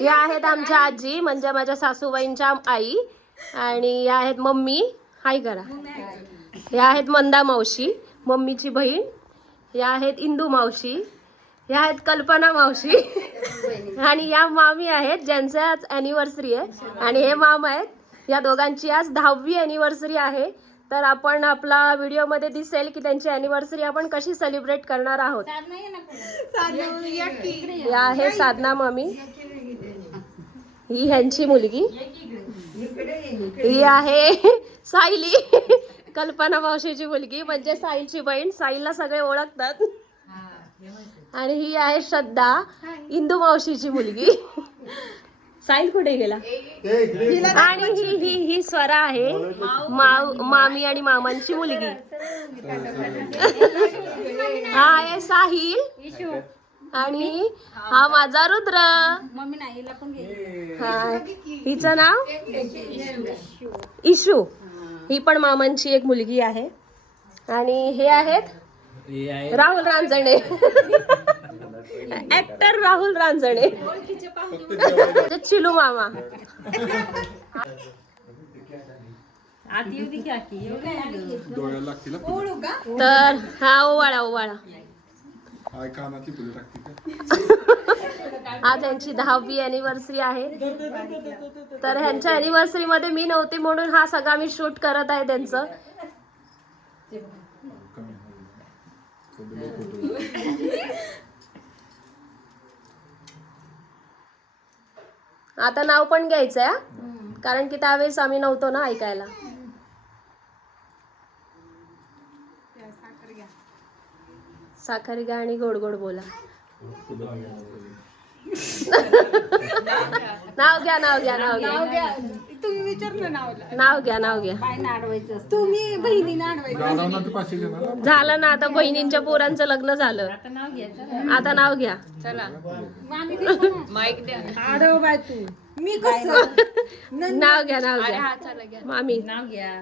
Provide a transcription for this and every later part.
या आहेत आमच्या आजी म्हणजे माझ्या सासूबाईंच्या आई आणि या आहेत मम्मी. हाय करा. या आहेत मंदा मावशी मम्मीची बहीण. या आहेत इंदू मावशी. या आहेत कल्पना मावशी आणि या मामी आहेत ज्यांचा आज अॅनिव्हर्सरी आहे आणि हे मामा आहेत. या दोघांची आज 10वी अॅनिव्हर्सरी आहे. तर आपण आपला व्हिडिओमध्ये दिसेल की त्यांची अॅनिव्हर्सरी आपण कशी सेलिब्रेट करणार आहोत. या आहे साधना मामी. ही ह्यांची मुलगी. ही आहे सायली कल्पना मावशीची मुलगी म्हणजे साईलची बहीण. साईलला सगळे ओळखतात. आणि ही आहे श्रद्धा इंदू मावशीची मुलगी. साईल कुठे गेला. आणि ही ही ही स्वरा आहे मामी आणि मामांची मुलगी. हा आहे साहिल आणि हा माझा रुद्र. हा हिचं नाव इशू. ही पण मामांची एक मुलगी आहे. आणि हे आहेत राहुल रांजणे ऍक्टर राहुल रांजणे चिलू मामा. तर हा ओवाळा ओवाळा. आज यांची 10वी अॅनिव्हर्सरी आहे. तर ह्यांच्या अॅनिव्हर्सरी मध्ये मी नव्हती म्हणून हा सगळा मी शूट करत आहे त्यांचं. आता नाव पण घ्यायचंय कारण की त्यावेळेस आम्ही नव्हतो ना ऐकायला. साखर घ्या आणि गोड गोड बोला. नाव घ्या नाव घ्या नाव घ्या. तुम्ही विचारलं नाव घ्या नाव घ्या. तुम्ही बहिणीने अडवायचं. झालं ना आता बहिणींच्या पोरांचं लग्न झालं. आता नाव घ्या. चला माईक द्या. आडव बाय तू. मी कसं नाव घ्या नाव घ्या. मामी नाव घ्या.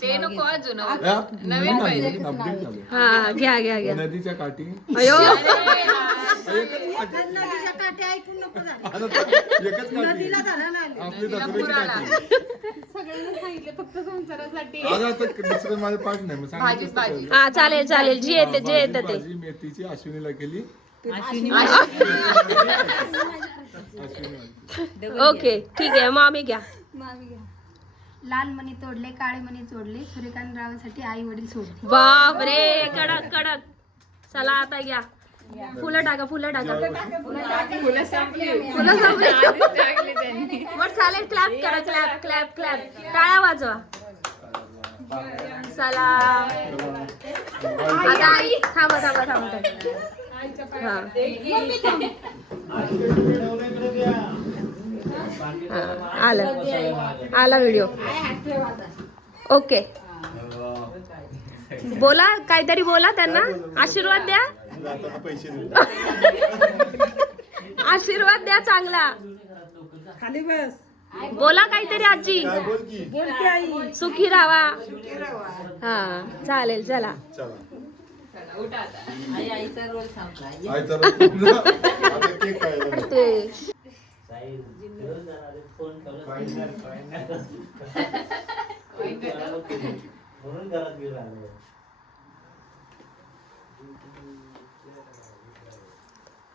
ते नको अजून नवीन पाहिजे. हा घ्या घ्या घ्या. नदीच्या काठी. अयो नदीच्या काठी ऐकून नको झालं. एकच नदीला झाला ना आपली दसऱ्याची काठी. सगळ्यांना सांगितलं फक्त संसारासाठी. आज आता दुसरं माझे पाठ नाही मग भाजीच भाजी. हा चालेल चालेल. जी येते जे येते ते. भाजी मेथीची अश्विनीला केली. ओके ठीक आहे. मामी घ्या. लाल मणी तोडले काळे मणी चोडले सूर्यकांत रावासाठी आई वडील सोडले. बाप रे कडक कडक. चला आता घ्या. फुलं टाका फुलं टाका. फुलं संपली. फुलं संपली. टाकली त्यांनी. मग चालेल. क्लॅप करा. Clap clap clap. टाळ्या वाजवा. चला आता आई थांबा थांबा थांबा. हा आलं आला व्हिडिओ. ओके बोला काहीतरी बोला त्यांना. आशीर्वाद द्या. आशीर्वाद द्या चांगला. खाली बस. बोला काहीतरी आजी. सुखी राहा. हा चालेल चला. उठा आता. आईचा रोल संपला. ते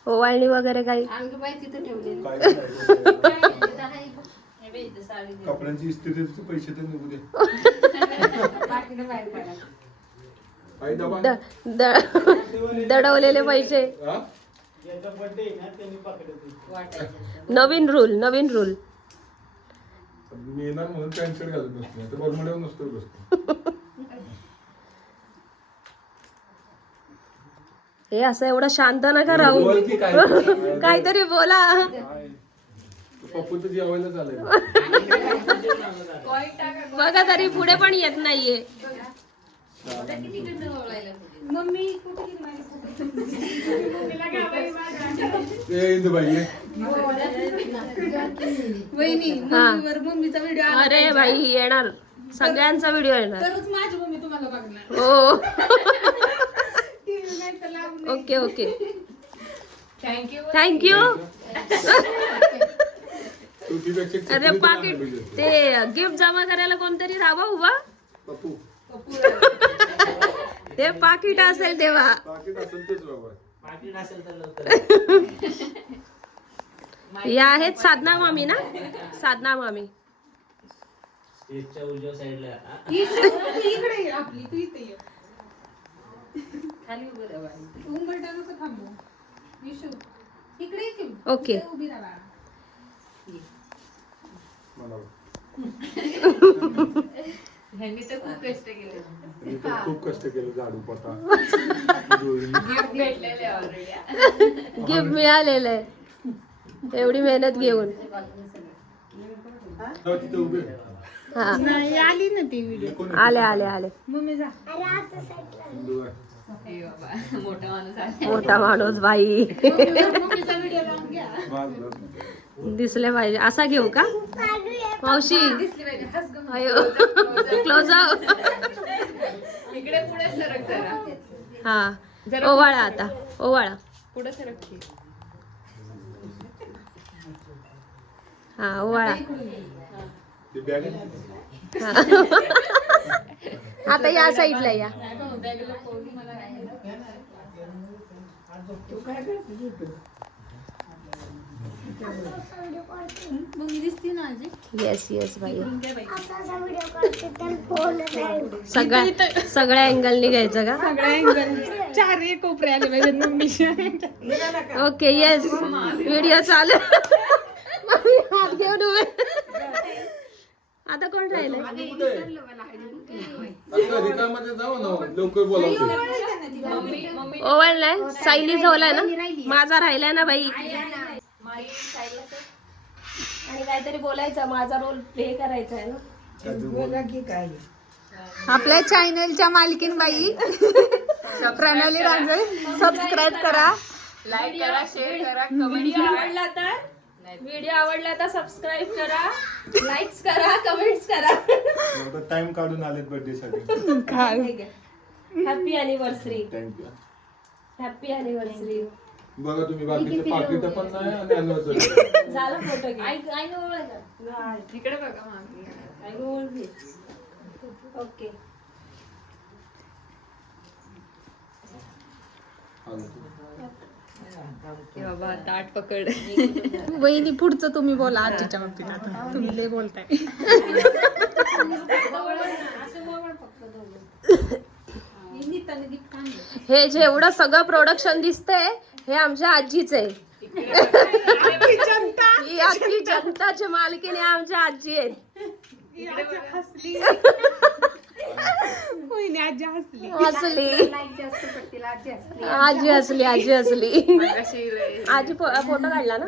ओवाळणी वगैरे काही. कपड्यांची इस्त्रीचे पैसे तर निघू दे. दडवलेले पैसे. नवीन रूल नवीन रूल. मी येणार म्हणून पॅन्ट शर्ट घालत नसतो तर बरमुड्यावर नसतो बसतो. हे असं एवढं शांत नका राहू. काहीतरी बोला. पप्पूचं जेवायला चालेल. बघा तरी पुढे पण येत नाहीये. मम्मी कुठे गेली माझी वहिनी मम्मीवर मम्मीचा व्हिडिओ आला. अरे भाई येणार. सगळ्यांचा व्हिडिओ येणार. तरच माझी मम्मी तुम्हाला बघणार. हो TV नाही तर लावून ओके ओके. थँक्यू. थँक्यू. तुझीपेक्षा एक अरे छत्री तर पाकिट आणायला पाहिजे. ते गिफ्ट जमा करायला कोणतरी राहावा उभा. पप्पू ते पाकिट असेल तेव्हा. पाकिट असेल तेच बाबा. या आहेत साधना मामी ना, साधना मामी. उजव्या साईडला इकडे ये आपली, तू इथे ये. खाली उभं राहा. तू उंबरठा नको थांबू. विशू इकडे ये की. ओके. इथे उभी राहा. मला ह्यांनी तर खूप कष्ट केले. मी तर खूप कष्ट केले झाडू पटा गिफ्ट भेटलेले ऑलरेडी. गिफ्ट मिळालेलं आहे एवढी मेहनत घेऊन. तिथे उभे हा नाही आली ना ती व्हिडिओ. आले आले आले. मम्मी जा. हिंदू आहे. ए बाबा मोठा माणूस आहे. मोठा माणूस बाई. मम्मीचा व्हिडिओ लावून घ्या. बस, बस. दिसले पाहिजे. असा घेऊ का मावशी? दिसली पाहिजे. हस गं. अयो क्लोजअप. इकडे पुढे सरक जरा. हा ओवाळा आता ओवाळा. पुढे सरक की. हा ओवाळा. ती बॅग आहे. आता या साईडला या. मम्मी दिसती ना आजी. येस येस बाई. सगळ्या अँगलनी घ्यायचं का? सगळ्या अँगल चारही कोपरे आले पाहिजे मम्मीच्या. ओके येस व्हिडिओ चालू. मम्मी हात घेऊन उभे. आता कोण राहिलंय? आता रिकामध्ये जाऊ ना लवकर बोलावतो. मम्मी मम्मी ओवाळलाय सायली झोलाय ना. माझा राहिलाय ना बाई. आणि काहीतरी बोलायचं. माझा रोल प्ले करायचा आहे ना. आपल्या चॅनलच्या मालकीन बाई प्रणाली रांजळे सबस्क्राईब करा. लाईक करा, शेअर करा, व्हिडिओ कमेंट आवडला तर सबस्क्राईब करा, लाईक्स करा, कमेंट्स करा. टाइम काढून आलेत बर्थडे साठी. Happy anniversary. Thank you. Happy anniversary. बघा तुम्ही बाकीचे पाकिट पण नाही आणि anniversary. झाला फोटो घे. इकडे बघा मागे. ओके. ए बाबा ताट पकड. वहिनी पुढचं तुम्ही बोला आजीच्या बाबतीत. आता तुम्ही लय बोलताय. हे जेवढं सगळं प्रोडक्शन दिसतंय हे आमच्या आजीच आहे. ही अख्खी जनताची मालकीने आमच्या आजी आहेत. वहिनी आजी हसली. हसली जास्त पडतील आजी असते. आजी हसली आजी हसली. अशी आजी फोटो काढला ना.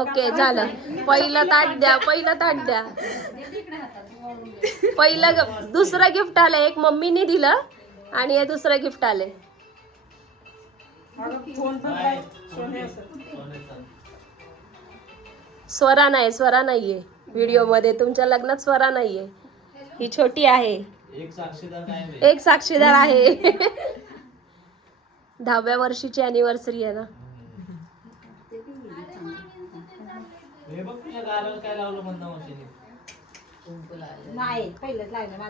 ओके झालं. पहिलं ताट द्या. पहिलं दुसरं गिफ्ट आलं. एक मम्मीने दिलं आणि हे दुसरं गिफ्ट आले. स्वरा नाहीये व्हिडिओ मध्ये. तुमच्या लग्नात स्वरा नाहीये. ही छोटी आहे. एक साक्षीदार आहे. 10व्या वर्षीची अॅनिव्हर्सरी आहे ना.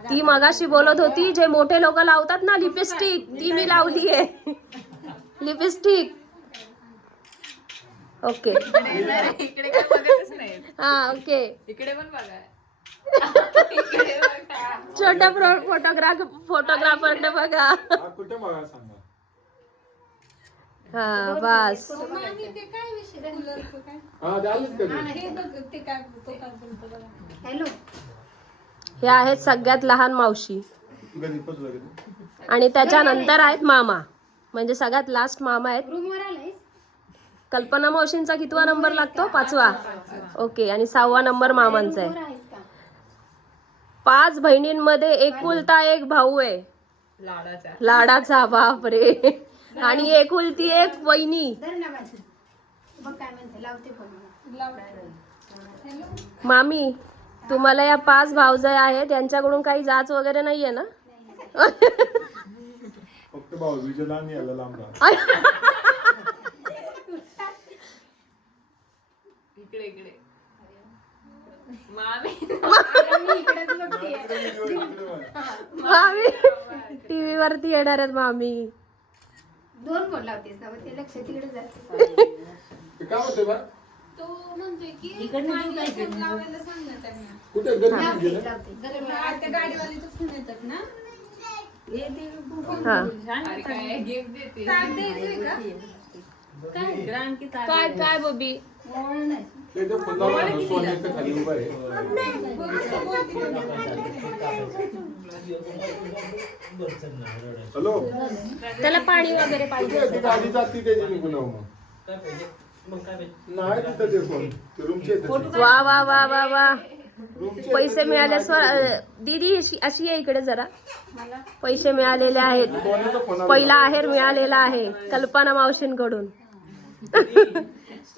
ती मगाशी बोलत होती जे मोठे लोक लावतात ना लिपस्टिक, ती मी लावली आहे. लिपस्टिक. ओके इकडे काय बघतच नाही. हा ओके. इकडे पण बघा. इकडे बघा. छोटा फोटोग्राफरने बघा. हा, कुठे बघा सांगा. हा बस. हा ते आलेच कधी. हॅलो. हे आहेत सगळ्यात लहान मावशी कधी पोचलं कधी. आणि त्याच्यानंतर आहेत मामा. म्हणजे सगळ्यात लास्ट मामा आहेत. रूमवर आलाय. कल्पना मावशींचा कितवा नंबर लागतो? 5वा. ओके. आणि 6वा नंबर मामांचा आहे. आहेस का? 5 बहिणींमध्ये एकुलता एक भाऊ आहे. लाडाचा. लाडाचा. बापरे. आणि एकुलती एक वहिनी. धन्यवाद. बघ काय म्हणते. लावते पण. मामी तुम्हाला या 5 भावजय आहेत यांच्याकडून काही जाच वगैरे नाहीये ना? फक्त भाऊ विजयला आणि याला लांब राहा. इकडे इकडे मामी मी इकडेच बघतेय. मामी टीव्ही वरती येणार आहेत मामी. 2 बोट लावतेस ना, मग ते लक्ष तिकडे जाते. ते काय होते बा तो म्हणतोय की लावायला सांग ना त्यांना. कुठे घरी गेलं त्या गाडीवाल्याचे फोन येतात ना. हा अरे काय गिफ्ट देते ताट द्यायचंय का? काय काय बबी ते जे फुलं लावलं, सोन्याचं खाली उभं आहे. हॅलो त्याला पाणी वगैरे पाहिजे. कुठे ती गाडी जाती त्याची निघून आहो मग. नाही तिथं ते फोन ते रूमचे वा वा वा वा वा रूमचे पैसे मिळाले. दीदी अशी आहे इकडे जरा. पैसे मिळालेले आहेत. सोन्याचा फोन आला. पहिला आहेर मिळालेला आहे कल्पना मावशींकडून.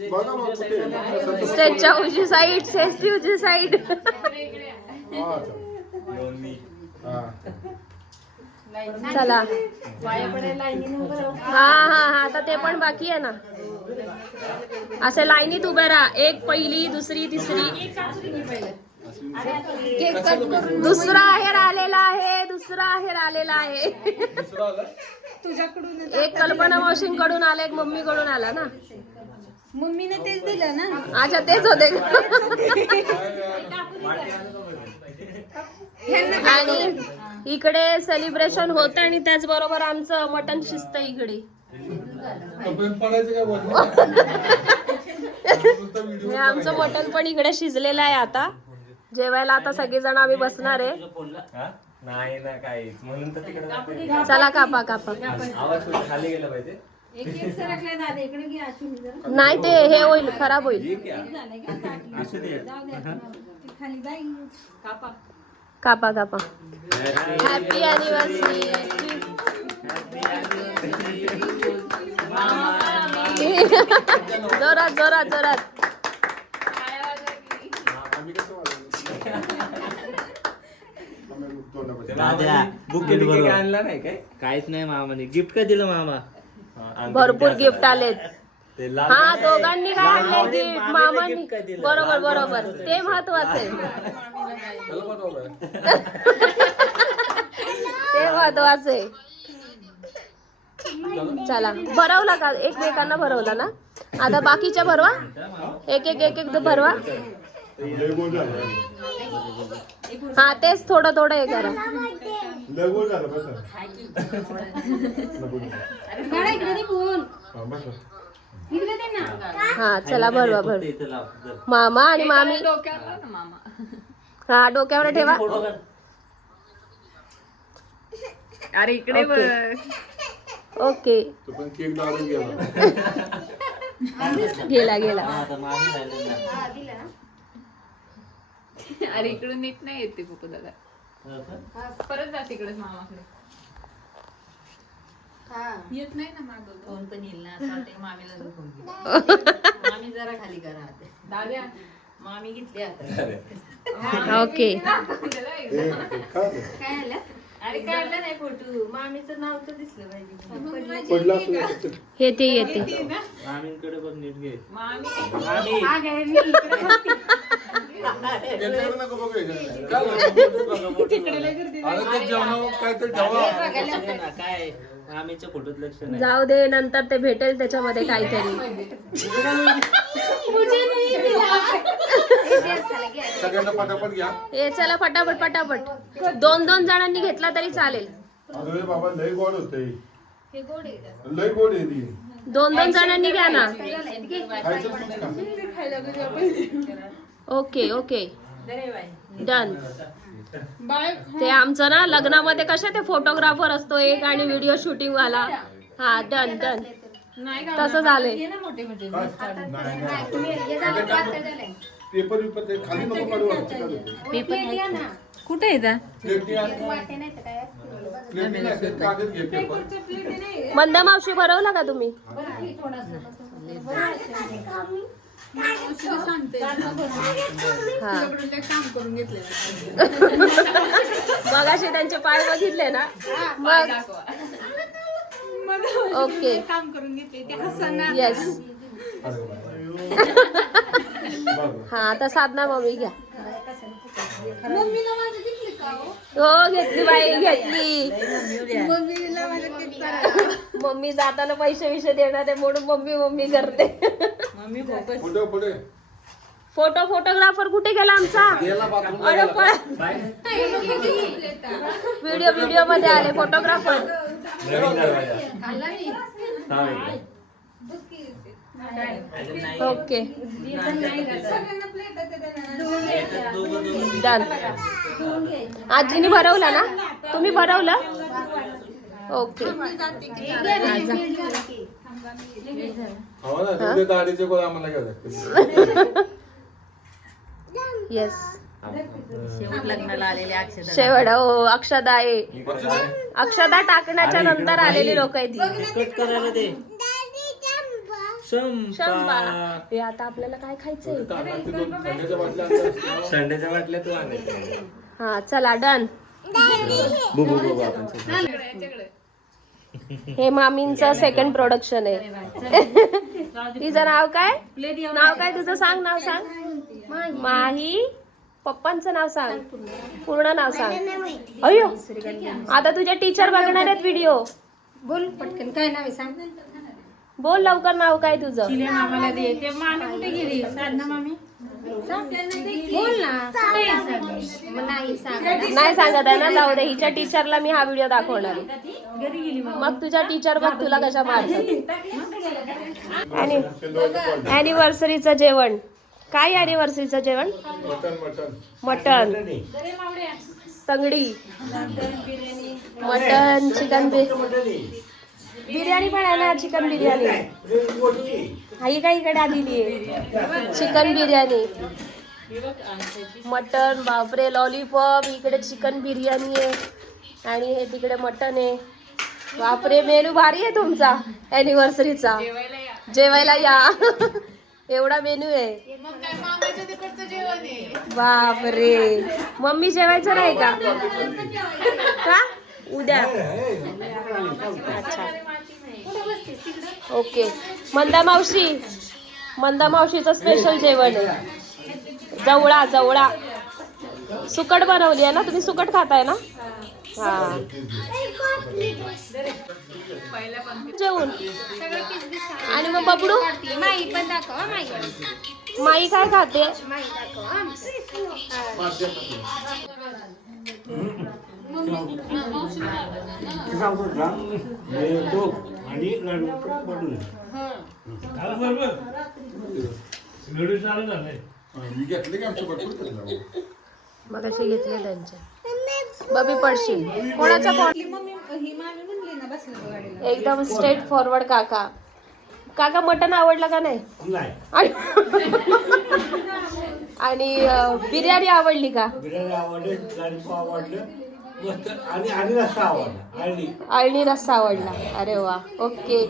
बघा मग कुठे आहे. स्टेजच्या उजवी साईड, स्टेजची उजवी साईड. हा, हा. चला हा हा हा आता ते पण बाकी आहे ना. असे लाईनीत उभे राहा. एक पहिली, दुसरी, तिसरी. दुसरा आहेर आलेला आहे. दुसरा आहेर आलेला आहे. दुसरं आलं? तुझ्याकडून एक कल्पना मावशींकडून आला, एक मम्मीकडून आला ना. मम्मीने तेच दिलं ना. अच्छा तेच होते का? आणि इकडे सेलिब्रेशन होत आणि त्याचबरोबर आमचं मटण शिजत इकडे. कपड्यात पडायचं काय बोल. हे आमचं मटण पण इकडे शिजलेलं आहे. आता जेवायला आता सगळेजण आम्ही बसणार आहे. नाही ना काहीच म्हणून तर तिकडे चला कापा कापा. आवाज कुठे खाली गेला पाहिजे. नाही ते हे होईल, खराब होईल. असू दे. कापा कापा. Happy anniversary. जोरात जोरात जोरात. आम्ही कसं बुकेट बरोबर आणला नाही काय काहीच नाही मामाने गिफ्ट काय दिलं मामा. भरपूर गिफ्ट आलेत. ते लाल हा दोघांनी काय आणले गिफ्ट मामीला मामांनी. gift काय दिलं? बरोबर बरोबर ते महत्वाचं आहे. त्याला पाठवलंय. ते महत्वाचं आहे. चला भरवला का एकमेकांना भरवला ना. आता बाकीच्या भरवा. एक एक एक एक भरवा. लय गोड झालं. हा तेच थोडं थोडं हे करा. लय गोड झालं बसा. नको. गाडा इकडे दे फोन. हा, बसा. इकडे दे ना. हा चला भरवा भर. इथं लाव. जर. मामा आणि मामी. डोक्यावर लाव ना मामा हा डोक्यावर ठेवा. फोटो काढ. अरे इकडे बघ ओके तो पण केक दारून गेला. गेला गेला. हा, आता मामी राहिलं ना. हा दिलं ना. अरे इकडून नीट नाही येते पप्पू दादा हो का? परत जा तिकडेच मामाकडे हा. येत नाही ना मागं. फोन पण येईल ना असं वाटतं मामीला फोन मामी जरा खाली करा आता. दाद्या मामी घेतली आता. ओके दाखवलेलं आहे. ए, खा ते. काय आलं? अरे काढलं नाही फोटो मामीचं नाव तर दिसलं पाहिजे. पडला असं येते येते. मामींकडे पण नीट घे. मामी मामी हा काय मी इकडे बघते. याच्याकडे नको बघू याच्याकडे. काय झालं? अरे ते जेवणावर काहीतरी ठेवा. लक्ष ना, काय मामीच्या फोटोत लक्ष नाही. जाऊ दे नंतर ते भेटेल त्याच्यामध्ये काहीतरी. सगळ्यांना पटापट घ्या. हे चला फटाफट फटाफट. 2-2 जणांनी घेतला तरी चालेल. अरे बाबा लय गोड होते. हे गोड आहे का? लय गोड आहे ती. 2-2 जणांनी घ्या ना. खायचं तूच खा. ओके ओके दरे बाई. डन. बाय. ते आमचं ना लग्नामध्ये कशा ते फोटोग्राफर असतो एक आणि व्हिडिओ शूटिंग वाला. हा डन डन तसं झालंय. ये ना मोठे मोठे. नाही, नाही. नाही, तुम्ही हे झालं पातळ झालंय. पेपर बिपर ते खाली नको काढू. वरती काढू. प्लेट घ्या ना. कुठे येतात प्लेटी आण. वाटे नाही तर काय असतील. प्लेटी नाही, ते कागद घे पेपर. मंदा मावशी भरवला का तुम्ही. बरं ठीक, थोडंसं बसून. सांगते हा तुझ्याकडून लय काम करून घेतलेलं. मगाशी त्यांचे पाय बघितले ना मग. ओके काम करून घेतले ते हसना. येस. अरे बाबा. बरं. हा आता साधना मम्मी घ्या. मम्मीला माझं घेतली का हो? हो घेतली बाई घेतली. मम्मीला माझं केक चालला. मम्मी जाताना पैसे देणार आहे म्हणून मम्मी मम्मी करते. मम्मी फोकस पुढे फोटोग्राफर कुठे गेला आमचा? गेला बाथरूम अरे पळ. व्हिडिओ मध्ये आले फोटोग्राफर. Okay done. आजीने भरवला ना? तुम्ही भरवलं? ओके हो ना तुमच्या दाढीचे गोळ आम्हाला घ्या. येस. शेवट लग्नाला आलेले अक्षदा शेवट हो अक्षदा आहे. अक्षदा टाकण्याच्या नंतर आलेली लोक आहे ती. कट करायला दे. शंभा. हे आता आपल्याला काय खायचंय? थंडीच्या बाटल्या आणल्या. संडेच्या वाटल्या तू आणायचं. हा चला डन. बुबू आपण हे मामींचं सेकंड प्रोडक्शन आहे. तिचं नाव काय? नाव काय तुझं? सांग नाव सांग. माही. पप्पांचं नाव सांग. पूर्ण नाव सांग. अयो आता तुझ्या टीचर बघणार आहेत व्हिडिओ. बोल पटकन काय नाव आहे सांग. बोल लवकर नाव काय तुझं? मामाला दे. ते मामी कुठे गेली? साधना मामी बोल ना. मग नाही सांग. नाही सांगत आहे ना, जाऊ दे. हिच्या टीचरला मी हा व्हिडिओ दाखवणार आहे. मग तुझ्या टीचर बघ तुला कशा मारतात. आणि अॅनिव्हर्सरीचं जेवण काय? अॅनिव्हर्सरीचं जेवण मटन, तंगडी, मटन, चिकन बिर्याणी पण आहे ना. चिकन बिर्याणी आई काय इकडे आलेली आहे. चिकन बिर्याणी, मटन, बापरे लॉलीपॉप. इकडे चिकन बिर्याणी आहे आणि हे तिकडे मटन आहे. बापरे मेनू भारी आहे तुमचा अॅनिव्हर्सरीचा. जेवायला या. एवढा मेनू आहे. बापरे मम्मी जेवायचं नाही का? का उद्या? अच्छा ओके. मंदा मावशीचं स्पेशल जेवण आहे. जवळा सुकट बनवली आहे ना तुम्ही? सुकट खाताय ना? हा जेवण. आणि मग बबडू माई पण दाखव. माई काय खाते? माई दाखव. मी घेतले की आमच्या भरपूर घेतलं. मग असे घेतले त्यांचे. बबी पडशील. कोणाचा फोन? एकदम स्ट्रेट फॉरवर्ड काका. काका मटन आवडलं का नाही? आणि बिर्याणी आवडली का? बिर्याणी आवडली, लॉलीपॉप आवडलं मस्त. आणि रस्सा आवडला. आळणी रस्सा आवडला. अरे वा ओके.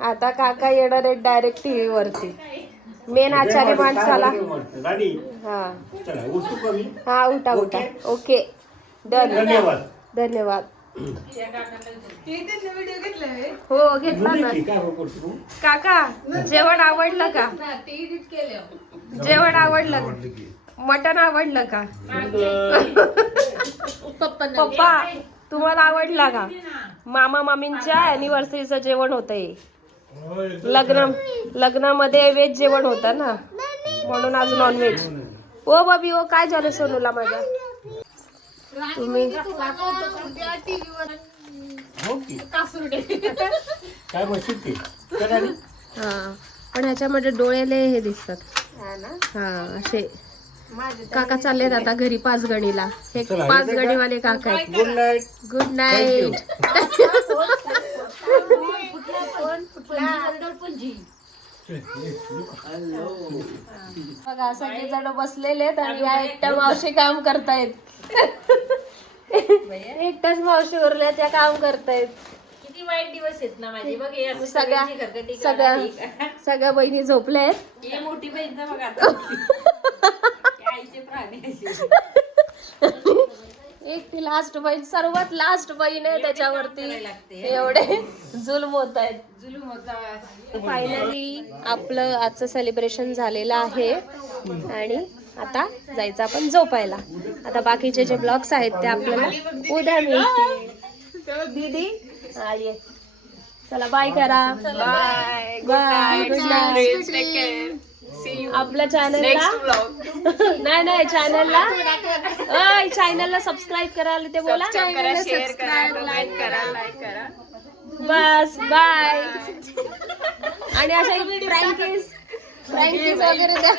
आता काका येणार आहेत डायरेक्ट टीव्ही वरती. मेन आचार्य माणसाला. हा हा उठा ओके डन. धन्यवाद. हो घेतला ना. काका जेवण आवडलं का? जेवण आवडलं का? मटन आवडलं का? पप्पा तुम्हाला आवडला का? मामा मामींच्या अॅनिव्हर्सरीचं जेवण होतं हे. लग्नामध्ये व्हेज जेवण होतं ना म्हणून आज नॉन व्हेज. ओ बाबी ओ काय झालं सोनूला माझ्या? तुम्ही काय बसतील ते हा पण ह्याच्यामध्ये डोळेले हे दिसतात. हा असे. काका चाललेत आता घरी 5 गणीला. हे 5 गणीवाले काका आहेत. Good night. Good night. बघा सगळेजण बसलेले आहेत आणि या एकट्या मावशी काम करतायत. एकट्याच मावशी उरल्या त्या काम करतायत. किती वाईट दिवस आहेत ना माझे. बघ हे सगळ्या बहिणी झोपल्या आहेत. हे मोठी बहीण ना बघ आता. आईचे प्राणी असे. एक ती लास्ट बहीण, सर्वात लास्ट बहीण आहे त्याच्यावरती एवढे जुलम होत आहेत. जुलूम होता. फायनली आपलं आजचं सेलिब्रेशन झालेलं आहे आणि आता जायचं आपण झोपायला. आता बाकीचे जे ब्लॉग्स आहेत ते आपल्याला उद्या मिळतील. दीदी हा ये, चला बाय करा. Bye good night. आपल्या चॅनलला नाही चॅनलला सबस्क्राईब करायला ते बोला. बस बाय. आणि अशा फ्रँकीज वगैरे द्या.